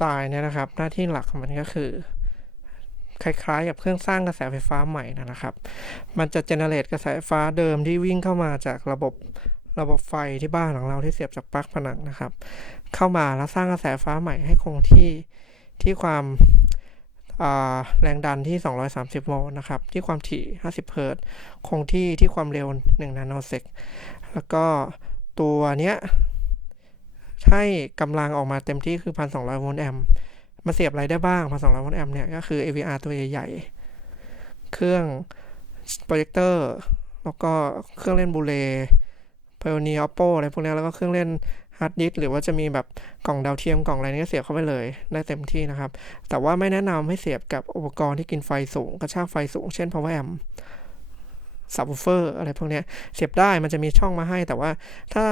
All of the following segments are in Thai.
ไซเนี่ยนะครับ หน้าที่หลักมันก็คือ คล้ายๆ กับเครื่องสร้างกระแสไฟฟ้าใหม่นะครับ มันจะเจเนเรตกระแสไฟฟ้าเดิมที่วิ่งเข้ามาจากระบบระบบไฟที่บ้านของเราที่เสียบจากปลั๊กผนังนะครับ เข้ามาแล้วสร้างกระแสไฟฟ้าใหม่ให้คงที่ที่ความแรงดันที่ 230 โวลต์นะครับ ที่ความถี่ 50 เฮิรตซ์คงที่ที่ความเร็ว 1 นาโนเซกแล้วก็ตัวเนี้ย ให้กำลังออกมาเต็มที่คือ 1,200 โวลต์แอมป์มาเสียบอะไรได้บ้าง 1,200 โวลต์แอมป์เนี่ย ก็คือ AVR ตัวใหญ่ๆ เครื่องโปรเจคเตอร์ แล้วก็เครื่องเล่นบูเล Pioneer Oppo อะไรพวกนี้แล้วก็เครื่องเล่นฮาร์ดดิสก์หรือว่าจะมีแบบกล่องดาวเทียมกล่องอะไรนี้ก็เสียบเข้าไปเลยได้เต็มที่นะครับ แต่ว่าไม่แนะนำให้เสียบกับอุปกรณ์ที่กินไฟสูง กระชากไฟสูง เช่น power amp ซับวูเฟอร์อะไรพวกนี้เสียบได้มันจะมีช่องมาให้ แต่ว่าถ้า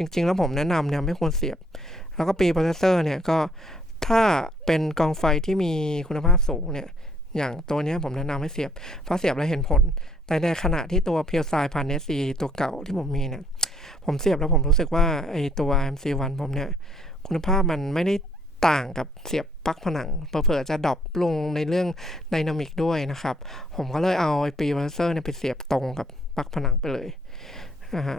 จริง ๆ แล้วผมแนะนำเนี่ยไม่ควรเสียบ แล้วก็ปีโปรเซสเซอร์เนี่ยก็ถ้าเป็นกองไฟที่มีคุณภาพสูงเนี่ยอย่างตัวนี้ผมแนะนำให้เสียบ เพราะเสียบแล้วเห็นผล แต่ในขณะที่ตัวเพียวไซพันเนซีตัวเก่าที่ผมมีเนี่ย ผมเสียบแล้วผมรู้สึกว่าไอตัว RMC1 ผมเนี่ย คุณภาพมันไม่ได้ต่างกับเสียบปลั๊กผนังเผลอๆจะดรอปลงในเรื่องไดนามิกด้วยนะครับ ผมก็เลยเอาไอปีโปรเซสเซอร์เนี่ยไปเสียบตรงกับปลั๊กผนังไปเลยนะฮะ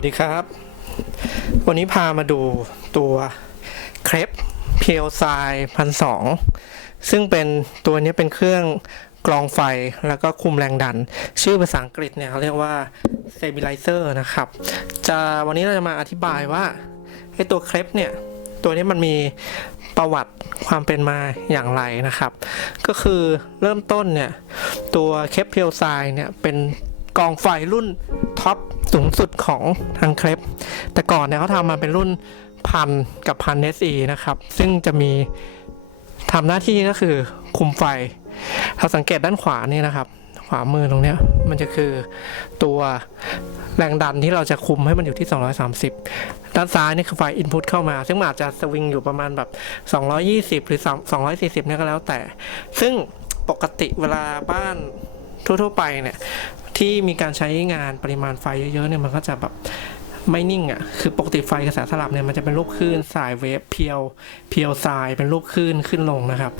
วัสดีครับ วันนี้พามาดูตัวเครปเพียวไซพันสองซึ่งเป็นตัวนี้เป็นเครื่องกรองไฟแล้วก็คุมแรงดัน ชื่อภาษาอังกฤษเนี่ยเขาเรียกว่า stabilizer นะครับ จะวันนี้เราจะมาอธิบายว่าไอ้ตัวเครปเนี่ย ตัวนี้มันมีประวัติความเป็นมาอย่างไรนะครับ ก็คือเริ่มต้นเนี่ย ตัวเคปเพียวไซเนี่ยเป็น กองไฟรุ่นท็อปสูงสุดของทางเครปแต่ก่อนเนี่ยเขาทำมาเป็นรุ่นพันกับพันเอสีนะครับ ซึ่งจะมีทำหน้าที่ก็คือคุมไฟถ้าสังเกตด้านขวานี่นะครับ ขวามือตรงเนี้ยมันจะคือตัวแรงดันที่เราจะคุมให้มันอยู่ที่ 230 ด้านซ้ายนี่คือไฟอินพุตเข้ามา ซึ่งอาจจะสวิงอยู่ประมาณแบบ 220 หรือ 240เนี่ยก็แล้วแต่ ซึ่งปกติเวลาบ้านทั่วๆไปเนี่ย ที่มีการใช้งานปริมาณไฟเยอะๆเนี่ยมันก็จะแบบไม่นิ่งอะ่ะ คือปกติไฟกระแสสลับเนี่ยมันจะเป็นรูปคลื่นสายเวฟเพียว เพียวสายเป็นรูปคลื่นขึ้นลงนะครับ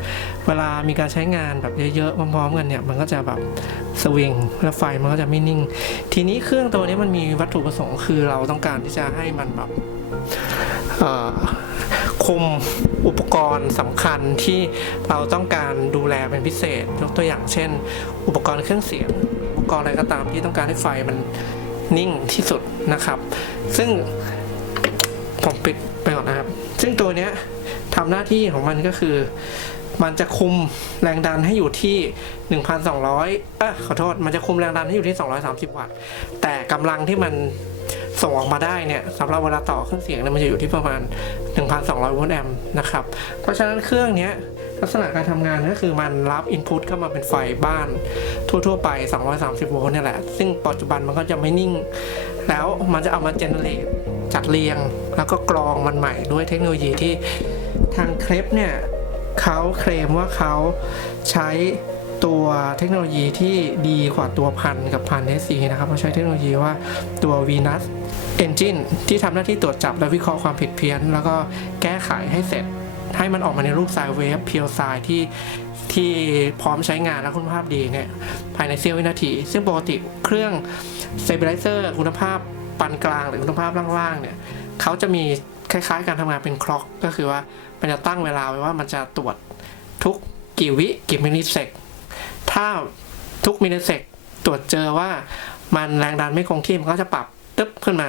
เวลามีการใช้งานแบบเยอะๆพร้อมๆกันเนี่ยมันก็จะแบบสวิงแล้วไฟมันก็จะไม่นิ่ง ทีนี้เครื่องตัวนี้มันมีวัตถุประสงค์คือเราต้องการที่จะให้มันแบบคุมอุปกรณ์สำคัญที่เราต้องการดูแลเป็นพิเศษ ยกตัวอย่างเช่น อุปกรณ์เครื่องเสียง กรณ์อะไรก็ตามที่ต้องการให้ไฟมันนิ่งที่สุดนะครับ ซึ่งผมปิดไปก่อนนะครับ ซึ่งตัวเนี้ยทำหน้าที่ของมันก็คือ มันจะคุมแรงดันให้อยู่ที่ 1,200เอะขอโทษ มันจะคุมแรงดันให้อยู่ที่ 230 วัตต์ แต่กำลังที่มันส่งออกมาได้เนี่ยสำหรับเวลาต่อเครื่องเสียงเนี่ยมันจะอยู่ที่ประมาณ 1,200 โวลต์แอมป์นะครับ เพราะฉะนั้นเครื่องเนี้ย ลักษณะการทำงานก็คือมันรับอินพุตเข้ามาเป็นไฟบ้าน ทั่ว ๆ ไป 230 โวลต์เนี่ยแหละ ซึ่งปัจจุบันมันก็จะไม่นิ่ง แล้วมันจะเอามาเจเนเรตจัดเรียง แล้วก็กรองมันใหม่ด้วยเทคโนโลยีที่ทางเครปเนี่ยเขาเคลมว่าเขาใช้ตัวเทคโนโลยีที่ดีกว่าตัวพันกับพันเอสีนะครับเขาใช้เทคโนโลยีว่าตัว Venus Engine ที่ทำหน้าที่ตรวจจับและวิเคราะห์ความผิดเพี้ยน แล้วก็แก้ไขให้เสร็จ ให้มันออกมาในรูปไซเวฟเพียวไซที่ที่พร้อมใช้งานและคุณภาพดีเนี่ยภายในเสี้ยววินาที ซึ่งปกติเครื่อง stabilizer คุณภาพปานกลางหรือคุณภาพล่างๆเนี่ยเขาจะมีคล้ายๆ การทำงานเป็นคล็อก ก็คือว่ามันจะตั้งเวลาไว้ว่ามันจะตรวจทุกกี่วิกี่มิลลิเซกถ้าทุกมิลลิเซกตรวจเจอว่ามันแรงดันไม่คงที่มันก็จะปรับตึ๊บขึ้นมา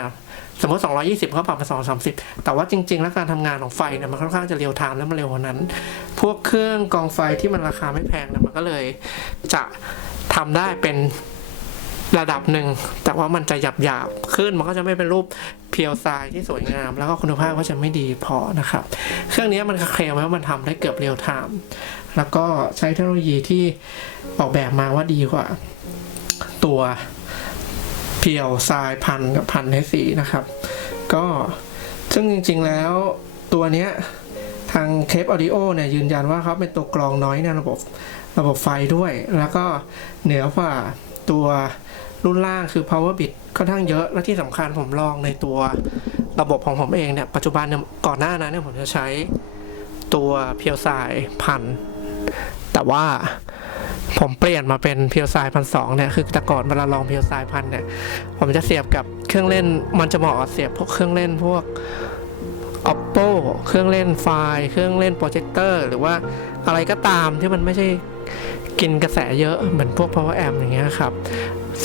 สมมติ 220เขาปรับมา230 แต่ว่าจริง ๆ แล้วการทำงานของไฟเนี่ยมันค่อนข้างจะเร็วไทม์และมันเร็วกว่านั้น พวกเครื่องกรองไฟที่มันราคาไม่แพงเนี่ยมันก็เลยจะทำได้เป็นระดับหนึ่ง แต่ว่ามันจะหยาบหยาบๆขึ้นมันก็จะไม่เป็นรูปเพียวทรายที่สวยงาม แล้วก็คุณภาพก็จะไม่ดีพอนะครับ เครื่องนี้มันเคลมไว้ว่ามันทำได้เกือบเรียลไทม์แล้วก็ใช้เทคโนโลยีที่ออกแบบมาว่าดีกว่าตัว เพียวทรายพันกับพันเทสีนะครับ ก็ซึ่งจริงๆแล้วตัวเนี้ยทางเคปออดิโอเนี่ยยืนยันว่าเขาเป็นตัวกรองน้อยในระบบระบบไฟด้วย แล้วก็เหนือกว่าตัวรุ่นล่างคือ power bit ค่อนข้างเยอะ และที่สำคัญผมลองในตัวระบบของผมเองเนี่ย ปัจจุบันเนี่ยก่อนหน้านั้นเนี่ยผมจะใช้ตัวเพียวสายพัน แต่ว่า ผมเปลี่ยนมาเป็นเพียวสายพันสองเนี่ยคือแต่ก่อนเวลาลองเพียวสายพันเนี่ย ผมจะเสียบกับเครื่องเล่นมันจะเหมาะเสียบพวกเครื่องเล่นพวก oppo เครื่องเล่นไฟล์เครื่องเล่นโปรเจคเตอร์หรือว่าอะไรก็ตามที่มันไม่ใช่กินกระแสเยอะเหมือนพวก power amp อย่างเงี้ยครับ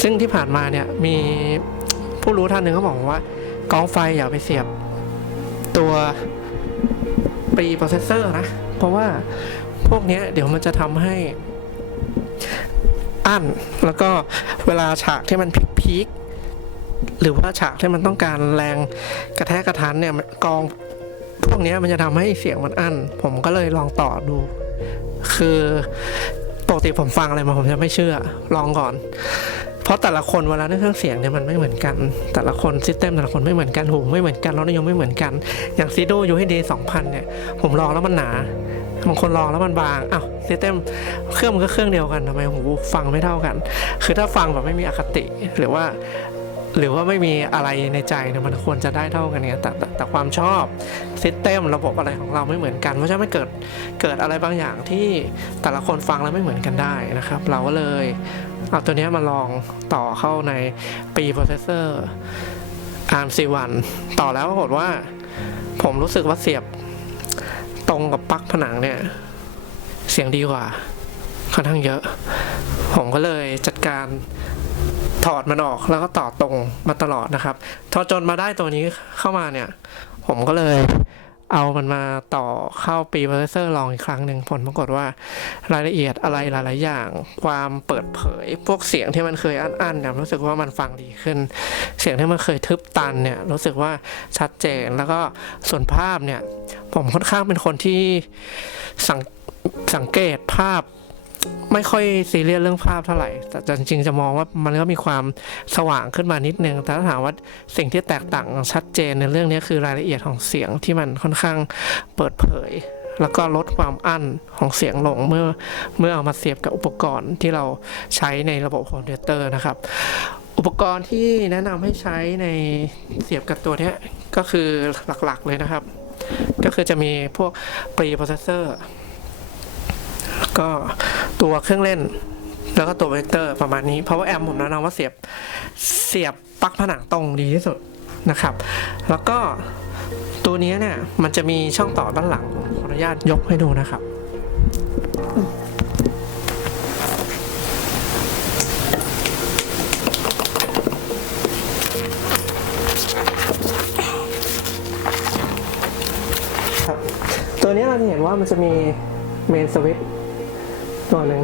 ซึ่งที่ผ่านมาเนี่ยมีผู้รู้ท่านหนึ่งเขาบอกว่ากองไฟอย่าไปเสียบตัวปรีโปรเซสเซอร์นะ เพราะว่าพวกเนี้ยเดี๋ยวมันจะทำให้ อั้นแล้วก็เวลาฉากที่มันพีคๆหรือว่าฉากที่มันต้องการแรงกระแทกกระทันเนี่ยกองพวกนี้มันจะทำให้เสียงมันอั้น ผมก็เลยลองต่อดู คือปกติผมฟังอะไรมาผมจะไม่เชื่อลองก่อน เพราะแต่ละคนเวลาเล่นเครื่องเสียงเนี่ยมันไม่เหมือนกัน แต่ละคนซิสเต็มแต่ละคนไม่เหมือนกันหูไม่เหมือนกันรสนิยมไม่เหมือนกัน อย่างซีโดยูให้ดีสองพันเนี่ยผมลองแล้วมันหนา บางคนลองแล้วมันบางอ้าวซิสเต็มเครื่องมันก็เครื่องเดียวกันทำไมหูฟังไม่เท่ากัน คือถ้าฟังแบบไม่มีอคติหรือว่าหรือว่าไม่มีอะไรในใจเนี่ยมันควรจะได้เท่ากันเนี่ยแต่แต่แต่ความชอบซิสเต็มระบบอะไรของเราไม่เหมือนกันเพราะฉะนั้นมันเกิดเกิดอะไรบางอย่างที่แต่ละคนฟังแล้วไม่เหมือนกันได้นะครับ เราก็เลยเอาตัวเนี้ยมาลองต่อเข้าในปีโปรเซสเซอร์ ARM C1 ต่อแล้วปรากฏว่า ผมรู้สึกว่าเสียบ ตรงกับปลั๊กผนังเนี่ย เสียงดีกว่าค่อนข้างเยอะ ผมก็เลยจัดการถอดมันออกแล้วก็ต่อตรงมาตลอดนะครับทอจนมาได้ตัวนี้เข้ามาเนี่ย ผมก็เลย เอามันมาต่อเข้าปีโปรเซสเซอร์ลองอีกครั้งหนึ่งผลปรากฏว่ารายละเอียดอะไรหลาย ๆ อย่าง ความเปิดเผย พวกเสียงที่มันเคยอั้นๆเนี่ยรู้สึกว่ามันฟังดีขึ้น เสียงที่มันเคยทึบตันเนี่ยรู้สึกว่าชัดเจนแล้วก็ส่วนภาพเนี่ยผมค่อนข้างเป็นคนที่สังสังเกตภาพ ไม่ค่อยซีเรียสเรื่องภาพเท่าไหร่ แต่จริงๆจะมองว่ามันก็มีความสว่างขึ้นมานิดนึง แต่ถ้าถามว่าสิ่งที่แตกต่างชัดเจนในเรื่องนี้คือรายละเอียดของเสียงที่มันค่อนข้างเปิดเผย แล้วก็ลดความอั้นของเสียงลงเมื่อเมื่อเอามาเสียบกับอุปกรณ์ที่เราใช้ในระบบคอมพิวเตอร์นะครับอุปกรณ์ที่แนะนำให้ใช้ในเสียบกับตัวนี้ก็คือหลักๆเลยนะครับ ก็คือจะมีพวก pre processor ก็ตัวเครื่องเล่น แล้วก็ตัวเวกเตอร์ประมาณนี้ power amp ผมแนะนำว่าเสียบเสียบปลั๊กผนังตรงดีที่สุดนะครับ แล้วก็ตัวนี้เนี่ยมันจะมีช่องต่อด้านหลังขออนุญาตยกให้ดูนะครับครับตัวนี้เราจะเห็นว่ามันจะมีเมนสวิต ตัวหนึ่ง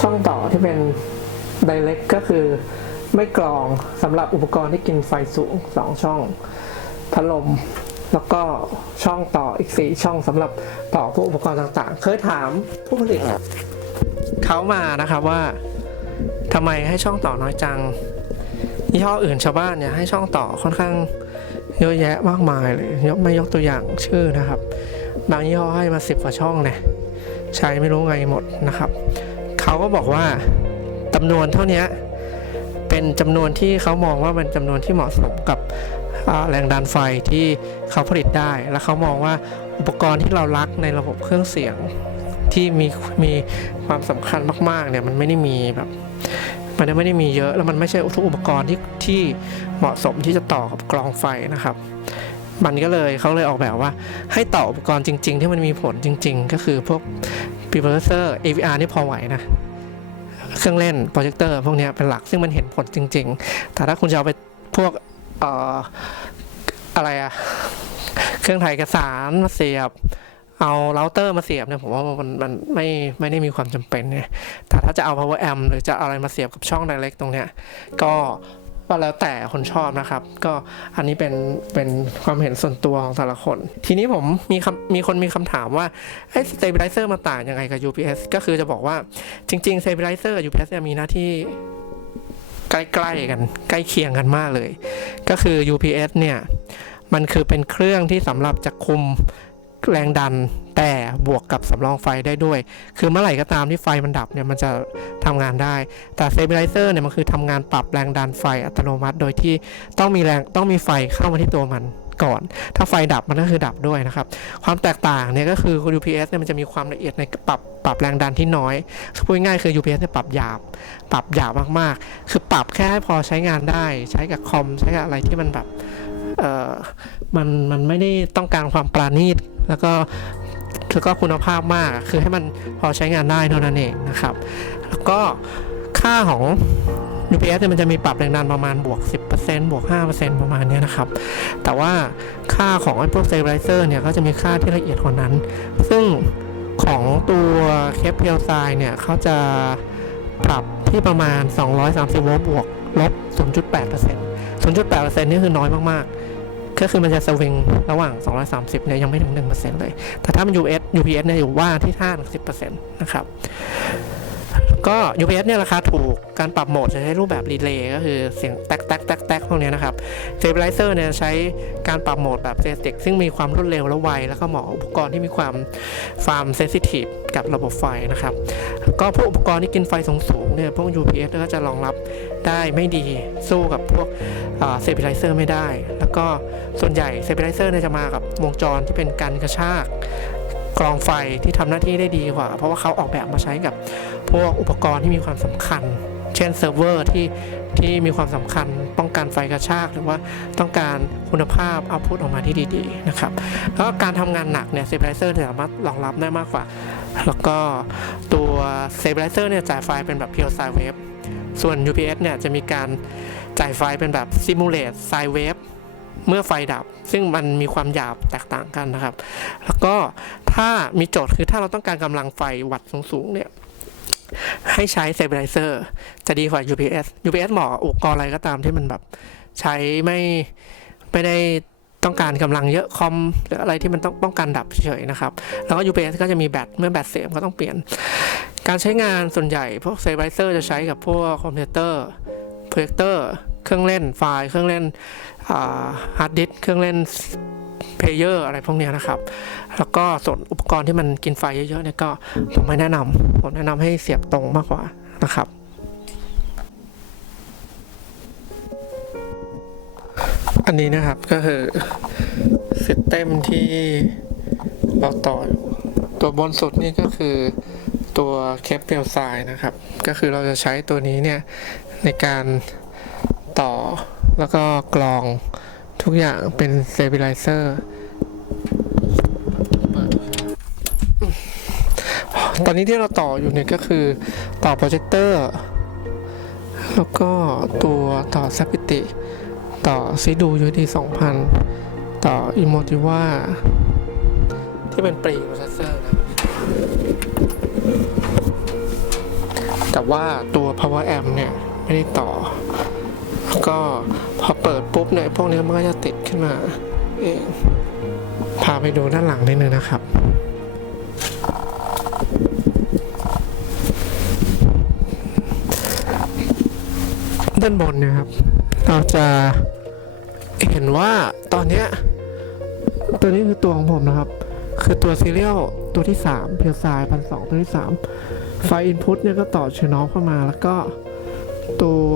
ช่องต่อที่เป็น direct ก็คือไม่กรองสำหรับอุปกรณ์ที่กินไฟสูง 2 ช่อง พัดลม แล้วก็ช่องต่ออีก 4 ช่องสำหรับต่อพวกอุปกรณ์ต่างๆ เคยถามผู้ผลิตเขามานะครับว่าทำไมให้ช่องต่อน้อยจังยี่ห้ออื่นชาวบ้านเนี่ยให้ช่องต่อค่อนข้างเยอะแยะมากมายเลยยกไม่ยกตัวอย่างชื่อนะครับ บางยี่ห้อให้มาสิบกว่าช่องเนี่ย ใช้ไม่รู้ไงหมดนะครับ เขาก็บอกว่าจำนวนเท่านี้เป็นจำนวนที่เขามองว่าเป็นจำนวนที่เหมาะสมกับแรงดันไฟที่เขาผลิตได้ และเขามองว่าอุปกรณ์ที่เรารักในระบบเครื่องเสียงที่มีมีความสำคัญมากๆเนี่ยมันไม่ได้มีแบบมันไม่ได้มีเยอะแล้วมันไม่ใช่ทุกอุปกรณ์ที่ที่เหมาะสมที่จะต่อกับกรองไฟนะครับ มันก็เลยเขาเลยออกแบบว่าให้ต่ออุปกรณ์จริง ๆ ที่มันมีผลจริง ๆ ก็คือพวก p r e p r e s s o r AVR นี่พอไหวนะเครื่องเล่นโปรเจคเตอร์พวกนี้เป็นหลักซึ่งมันเห็นผลจริง ๆ แต่ถ้าคุณจะเอาไปพวกเอ่ออะไรอะเครื่องถ่ายเอกสารมาเสียบ เอาเราเตอร์มาเสียบเนี่ยผมว่ามันมันไม่ไม่ได้มีความจำเป็นเนี่ยแต่ถ้าจะเอา power amp หรือจะอาอะไรมาเสียบกับช่อง direct ตรงเนี้ยก็ ก็แล้วแต่คนชอบนะครับ ก็อันนี้เป็นเป็นความเห็นส่วนตัวของแต่ละคน ทีนี้ผมมีคำมีคนมีคำถามว่าไอ้ stabilizer มาต่างยังไงกับ UPS ก็คือจะบอกว่าจริงๆ stabilizer กับ UPS เนี่ยมีหน้าที่ใกล้ๆกัน ใกล้เคียงกันมากเลย ก็คือ UPS เนี่ย มันคือเป็นเครื่องที่สำหรับจะคุมแรงดัน แต่บวกกับสำรองไฟได้ด้วย คือเมื่อไหร่ก็ตามที่ไฟมันดับเนี่ยมันจะทำงานได้ แต่เซ b ิไลเซอร์เนี่ยมันคือทำงานปรับแรงดันไฟอัตโนมัติ โดยที่ต้องมีแรงต้องมีไฟเข้ามาที่ตัวมันก่อน ถ้าไฟดับมันก็คือดับด้วยนะครับ ความแตกต่างเนี่ยก็คือ UPS เนี่ยมันจะมีความละเอียดในปรับปรับแรงดันที่น้อยพูดง่ายๆคือ UPS เนี่ยปรับหยาบ ปรับหยาบมากๆ คือปรับแค่ให้พอใช้งานได้ ใช้กับคอม ใช้กับอะไรที่มันแบบ เอ่อมัน มันไม่ได้ต้องการความปราณีต แล้วก็ แล้วก็คุณภาพมากคือให้มันพอใช้งานได้เท่านั้นเองนะครับ แล้วก็ค่าของ UPS เนี่ยมันจะมีปรับแรงดันประมาณบวก 10%บวก 5%ประมาณนี้นะครับ แต่ว่าค่าของไอ้พวก stabilizer เนี่ยก็จะมีค่าที่ละเอียดกว่านั้น ซึ่งของตัวเคปเพียวไซเนี่ยเขาจะปรับที่ประมาณ 230 โวลต์บวกลบ 0.8% 0.8%นี่คือน้อยมากๆ ก็คือมันจะสวิงระหว่าง 230 เนี่ยยังไม่ถึง 1%เลย แต่ถ้ามัน US UPS เนี่ยอยู่ว่าที่ท่า10%นะครับ ก็ UPS เนี่ยราคาถูก การปรับโหมดจะใช้รูปแบบรีเลย์ก็คือเสียงแต๊กแต๊กแต๊กแต๊กพวกนี้นะครับ Stabilizer เนี่ยใช้การปรับโหมดแบบ static ซึ่งมีความรวดเร็วและไว แล้วก็เหมาะอุปกรณ์ที่มีความฟาร์มเซนซิทีฟกับระบบไฟนะครับ ก็พวกอุปกรณ์ที่กินไฟสูงๆเนี่ยพวก UPS ก็จะรองรับได้ไม่ดีสู้กับพวกเซปิไลเซอร์ไม่ได้ แล้วก็ส่วนใหญ่เซปิไลเซอร์เนี่ยจะมากับวงจรที่เป็นการกระชาก กรองไฟที่ทำหน้าที่ได้ดีกว่า เพราะว่าเขาออกแบบมาใช้กับพวกอุปกรณ์ที่มีความสำคัญ เช่นเซิร์ฟเวอร์ที่ที่มีความสำคัญป้องกันไฟกระชาก หรือว่าต้องการคุณภาพเอาพุตออกมาที่ดีๆนะครับแล้วก็การทำงานหนักเนี่ยเซปิไลเซอร์สามารถรองรับได้มากกว่า แล้วก็ตัวเซปิไลเซอร์เนี่ยจ่ายไฟเป็นแบบเพียวไซเวฟส่วน UPS เนี่ยจะมีการจ่ายไฟเป็นแบบ simulate sine wave เเมื่อไฟดับ ซึ่งมันมีความหยาบแตกต่างกันนะครับ แล้วก็ถ้ามีโจทย์คือถ้าเราต้องการกำลังไฟวัตต์สูงๆเนี่ยให้ใช้ stabilizer จะดีกว่า UPS UPS เหมาะอุปกรณ์อะไรก็ตามที่มันแบบใช้ไม่ไม่ได้ต้องการกำลังเยอะคอมหรืออะไรที่มันต้องป้องกันดับเฉยๆนะครับ แล้วก็ UPS ก็จะมีแบตเมื่อแบตเสื่อมก็ต้องเปลี่ยน การใช้งานส่วนใหญ่พวก stabilizer จะใช้กับพวกคอมพิวเตอร์โปรเจคเตอร์ เครื่องเล่นไฟล์ เครื่องเล่นฮาร์ดดิสเครื่องเล่นเพลเยอร์อะไรพวกเนี้ยนะครับ แล้วก็ส่วนอุปกรณ์ที่มันกินไฟเยอะๆเนี่ยก็ผมไม่แนะนำผมแนะนำให้เสียบตรงมากกว่านะครับอันนี้นะครับก็คือซิสเต็มที่เราต่ออยู่ตัวบนสุดนี่ก็คือตัวเคปเปลไซนะครับ ก็คือเราจะใช้ตัวนี้เนี่ยในการ ต่อ แล้วก็กรองทุกอย่างเป็นเซ b ิไลเซอร์ตอนนี้ที่เราต่ออยู่เนี่ยก็คือต่อโปรเจคเตอร์ แล้วก็ตัวต่อซับปิติ ต่อซีดูยูดี2000 ต่ออิโมติว่าที่เป็นปรีโปรเซสเซอร์นะแต่ว่าตัว power amp เนี่ย ไม่ได้ต่อ ก็พอเปิดปุ๊บเนี่ยพวกนี้มันก็จะติดขึ้นมาเองพาไปดูด้านหลังนิดนึงนะครับด้านบนนี่ยครับ เราจะเห็นว่าตอนเนี้ยตัวนี้คือตัวของผมนะครับ คือตัวซีเรียลตัวที่ 3 เพียวซายพันสตัวที่ 3 ไฟอินพุตเนี่ยก็ต่อชนอเข้ามาแล้วก็ตัว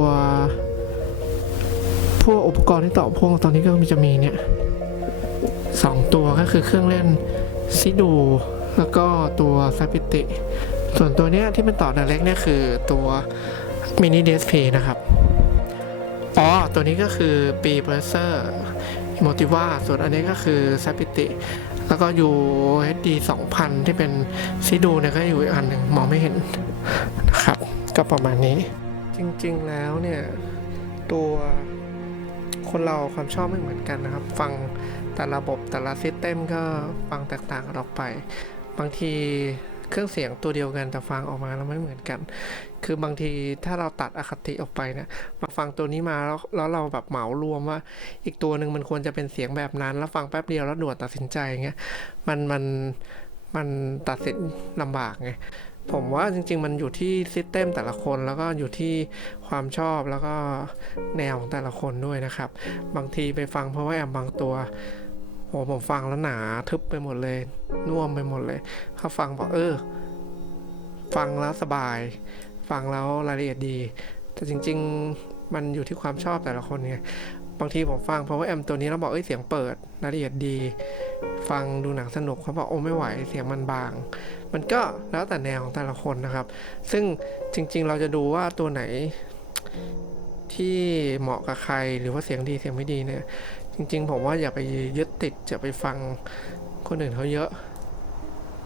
วกอุปกรณ์ที่ต่อพ่วงตอนนี้ก็มีจะมีเนี่ยสองตัวก็คือเครื่องเล่นซิดู แล้วก็ตัวซาปิติ ส่วนตัวเนี้ยที่เป็นต่อ direct เนี่ยคือตัวมินิ DSP นะครับ อ๋อ ตัวนี้ก็คือปีเพรสเซอร์โมติว่าส่วนอันนี้ก็คือซาปิติ แล้วก็ UHD 2000 ที่เป็นซีดูเนี่ยก็อยู่อีกอันหนึ่งมองไม่เห็นนะครับ ก็ประมาณนี้ จริงๆแล้วเนี่ย ตัว คนเราความชอบไม่เหมือนกันนะครับ ฟังแต่ระบบแต่ละซิสเต็มก็ฟังแตกต่างกันออกไป บางทีเครื่องเสียงตัวเดียวกันแต่ฟังออกมาแล้วไม่เหมือนกัน คือบางทีถ้าเราตัดอคติออกไปเนี่ยมาฟังตัวนี้มาแล้วแล้วเราแบบเหมารวมว่า อีกตัวหนึ่งมันควรจะเป็นเสียงแบบนั้น แล้วฟังแป๊บเดียวแล้วด่วนตัดสินใจเงี้ยมันมันมันตัดสินลำบากไง ผมว่าจริง ๆ มันอยู่ที่ซิสเต็มแต่ละคนแล้วก็อยู่ที่ความชอบแล้วก็แนวของแต่ละคนด้วยนะครับ บางทีไปฟังเพราะว่าแอมบางตัวโหผมฟังแล้วหนาทึบไปหมดเลยน่วมไปหมดเลยเขาฟังบอกเออ ฟังแล้วสบาย ฟังแล้วรายละเอียดดี แต่จริง ๆ มันอยู่ที่ความชอบแต่ละคนไง บางทีผมฟังเพราะว่าแอมตัวนี้แล้วบอกเอ้ยเสียงเปิดรายละเอียดดี ฟังดูหนังสนุกเขาบอกโอ้ไม่ไหวเสียงมันบาง มันก็แล้วแต่แนวของแต่ละคนนะครับ ซึ่งจริง ๆ เราจะดูว่าตัวไหนที่เหมาะกับใครหรือว่าเสียงดีเสียงไม่ดีเนี่ย จริง ๆ ผมว่าอย่าไปยึดติดจะไปฟังคนอื่นเขาเยอะ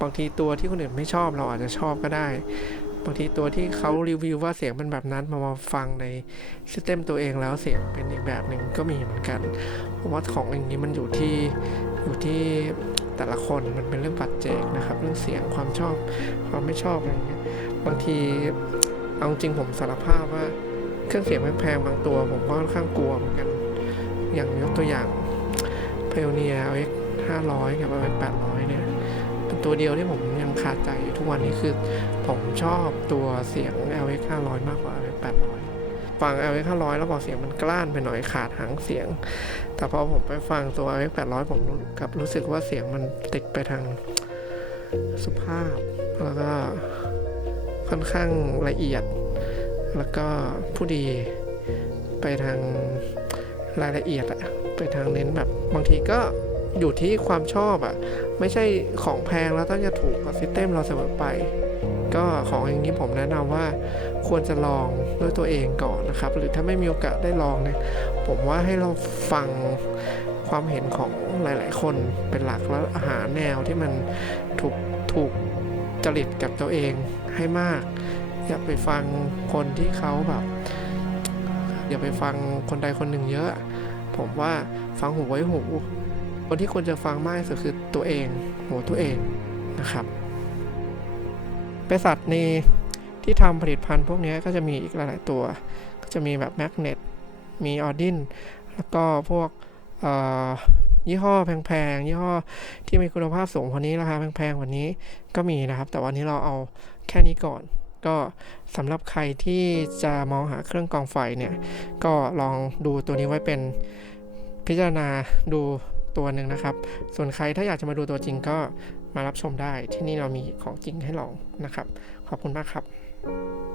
บางทีตัวที่คนอื่นไม่ชอบเราอาจจะชอบก็ได้ บางทีตัวที่เขารีวิวว่าเสียงเป็นแบบนั้นมามาฟังในซิสเต็มตัวเองแล้วเสียงเป็นอีกแบบหนึ่งก็มีเหมือนกันผมว่าของอย่างนี้มันอยู่ที่อยู่ที่แต่ละคนมันเป็นเรื่องปัจเจกนะครับ เรื่องเสียงความชอบความไม่ชอบอะไรเงี้ยบางทีเอาจริงผมสารภาพว่าเครื่องเสียงแพงๆบางตัว ผมก็ค่อนข้างกลัวเหมือนกัน อย่างยกตัวอย่าง p i o n e e r LX 500 กับ LX 800 เนี่ย เป็นตัวเดียวที่ผมยังขาดใจอยู่ทุกวันนี้คือ ผมชอบตัวเสียง LX 500 มากกว่า LX 800 ฟัง LX 500 แล้วพอกเสียงมันกล้านไปหน่อยขาดหางเสียง แต่พอผมไปฟังตัว LX 800 ผมกลับรู้สึกว่าเสียงมันติดไปทางสุภาพ แล้วก็ค่อนข้างละเอียด แล้วก็ผู้ดีไปทางรายละเอียดอะไปทางเน้นแบบบางทีก็อยู่ที่ความชอบอะไม่ใช่ของแพงแล้วต้องจะถูกกับซิสเต็มเราเสมอไป ก็ของอย่างนี้ผมแนะนำว่าควรจะลองด้วยตัวเองก่อนนะครับ หรือถ้าไม่มีโอกาสได้ลองเนี่ยผมว่าให้เราฟังความเห็นของหลาย ๆ คนเป็นหลักแล้วหาแนวที่มันถูกถูกจริตกับตัวเองให้มาก อย่าไปฟังคนที่เขาแบบอย่าไปฟังคนใดคนหนึ่งเยอะ ผมว่าฟังหูไว้หูคนที่ควรจะฟังมากที่สุดคือตัวเองหูตัวเองนะครับ บริษัทในที่ทำผลิตภัณฑ์พวกนี้ก็จะมีอีกหลาย ๆ ตัว ก็จะมีแบบแมกเนตมีออดินแล้วก็พวกยี่ห้อแพงๆ ยี่ห้อที่มีคุณภาพสูงกว่านี้ราคาแพงๆกว่านี้ก็มีนะครับ แต่วันนี้เราเอาแค่นี้ก่อน ก็สำหรับใครที่จะมองหาเครื่องกรองไฟเนี่ย ก็ลองดูตัวนี้ไว้เป็นพิจารณาดูตัวหนึ่งนะครับ ส่วนใครถ้าอยากจะมาดูตัวจริงก็ มารับชมได้ที่นี่เรามีของจริงให้ลองนะครับ ขอบคุณมากครับ